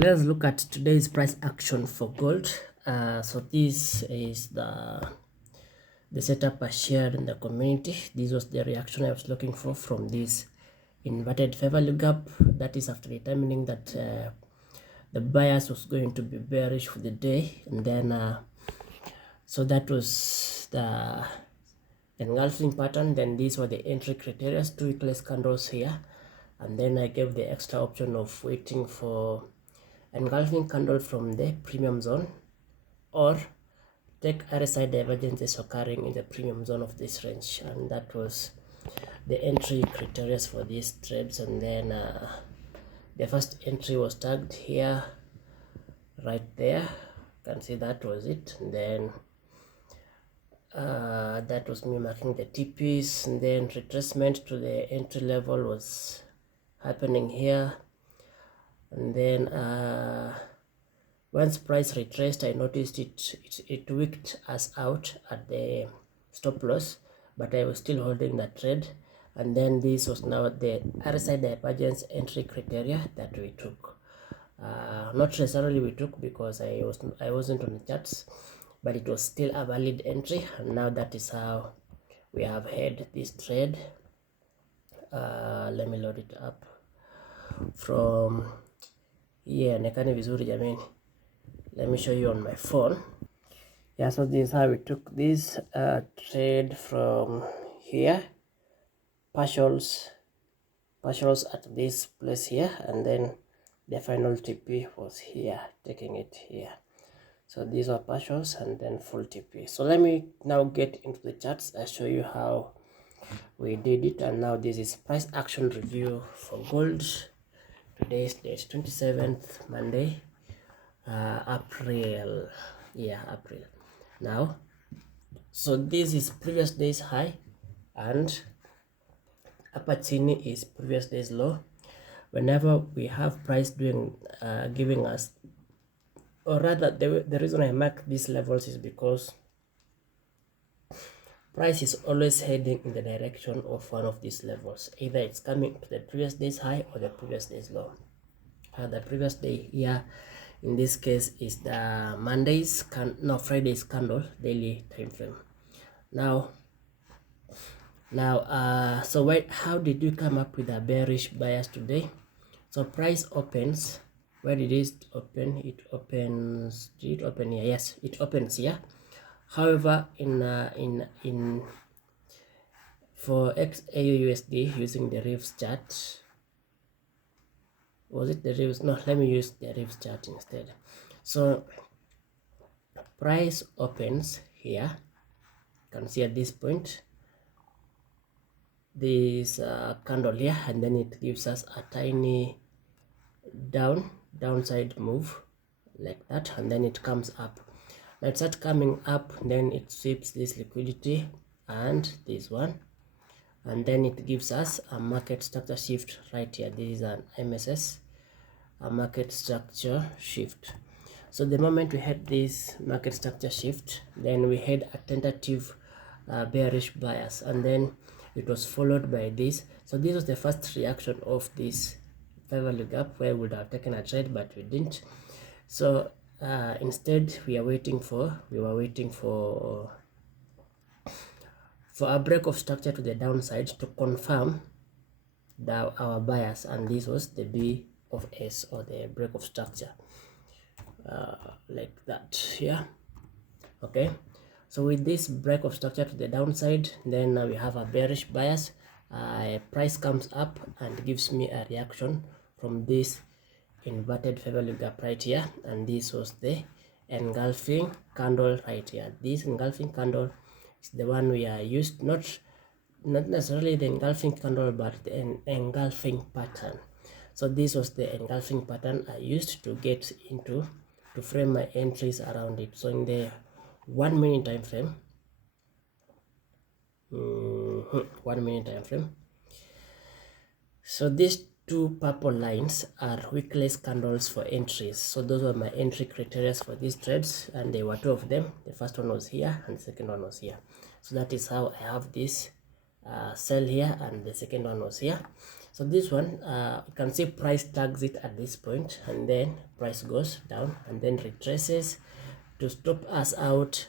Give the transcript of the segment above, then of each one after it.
Let's look at today's price action for gold. So this is the setup I shared in the community. This was the reaction I was looking for from this inverted fair value gap. That is after determining that the bias was going to be bearish for the day, and then so that was the engulfing pattern. Then these were the entry criteria, 2 weekless candles here, and then I gave the extra option of waiting for engulfing candle from the premium zone, or take RSI divergences occurring in the premium zone of this range, and that was the entry criteria for these trades. And then the first entry was tagged here, right there. You can see that was it. And then that was me marking the TPs, and then retracement to the entry level was happening here. And then once price retraced, I noticed it wicked us out at the stop loss, but I was still holding that trade. And then this was now the RSI divergence entry criteria that we took. Not necessarily we took, because I wasn't on the charts, but it was still a valid entry. And now that is how we have had this trade. Let me load it up from here. Nekane vizuri jameni. Let me show you on my phone. Yeah, so this is how we took this trade from here, partials at this place here, and then the final TP was here, taking it here. So these are partials and then full TP. So let me now get into the charts. I'll show you how we did it. And now this is price action review for gold. Today's date 27th Monday, April. Now, so this is previous day's high, and upper chini is previous day's low. Whenever we have price doing giving us, or rather the reason I mark these levels is because price is always heading in the direction of one of these levels. Either it's coming to the previous day's high or the previous day's low. The previous day here in this case is the Friday's candle daily time frame. Now so how did we come up with a bearish bias today? So price opens, where did it open? It opens, did it open here? Yes, it opens here. However, for XAUUSD using the Reeves chart, was it the Reeves? No, let me use the Reeves chart instead. So price opens here, you can see at this point this candle here, and then it gives us a tiny downside move like that, and then it comes up. Now it starts coming up, then it sweeps this liquidity and this one, and then it gives us a market structure shift right here. This is an MSS, a market structure shift. So the moment we had this market structure shift, then we had a tentative bearish bias, and then it was followed by this. So this was the first reaction of this fair value gap, where we would have taken a trade, but we didn't. So instead we were waiting for a break of structure to the downside to confirm our bias, and this was the B of S, or the break of structure, like that. Yeah, okay. So with this break of structure to the downside, then we have a bearish bias. Price comes up and gives me a reaction from this inverted fair value gap right here, and this was the engulfing candle right here. This engulfing candle is the one we are used, not necessarily the engulfing candle, but the engulfing pattern. So this was the engulfing pattern I used to get into, to frame my entries around it. So in the 1 minute time frame, 1 minute time frame, so these two purple lines are weekless candles for entries. So those were my entry criteria for these trades, and there were two of them. The first one was here and the second one was here. So that is how I have this sell here, and the second one was here. So this one, you can see price tags it at this point, and then price goes down and then retraces to stop us out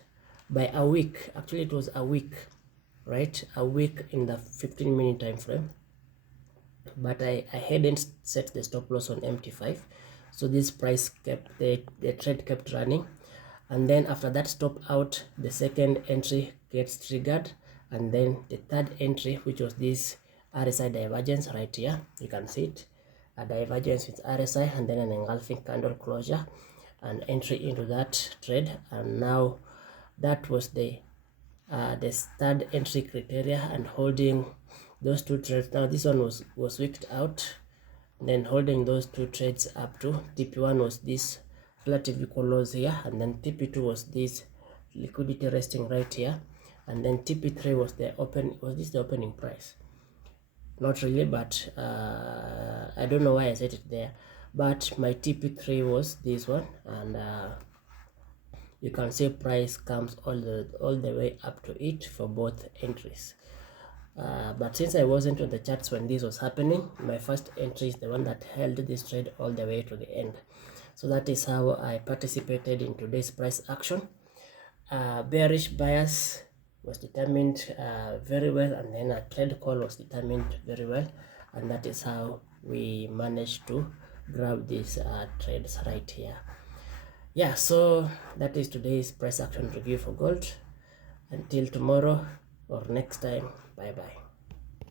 by a week. Actually, it was a week, right? A week in the 15-minute time frame. But I hadn't set the stop loss on MT5, so this price kept the trade kept running, and then after that stop out, the second entry gets triggered, and then the third entry, which was this RSI divergence right here, you can see it, a divergence with RSI and then an engulfing candle closure, an entry into that trade, and now that was the third entry criteria, and holding those two trades. Now this one was wicked out, then holding those two trades up to TP1 was this relative equal lows here, and then TP2 was this liquidity resting right here, and then TP3 was the opening price. Not really, but I don't know why I set it there, but my TP3 was this one, and you can see price comes all the way up to it for both entries. But since I wasn't on the charts when this was happening, my first entry is the one that held this trade all the way to the end. So that is how I participated in today's price action. Bearish bias was determined very well, and then a trade call was determined very well, and that is how we managed to grab these trades right here. Yeah, so that is today's price action review for gold. Until tomorrow or next time, bye bye.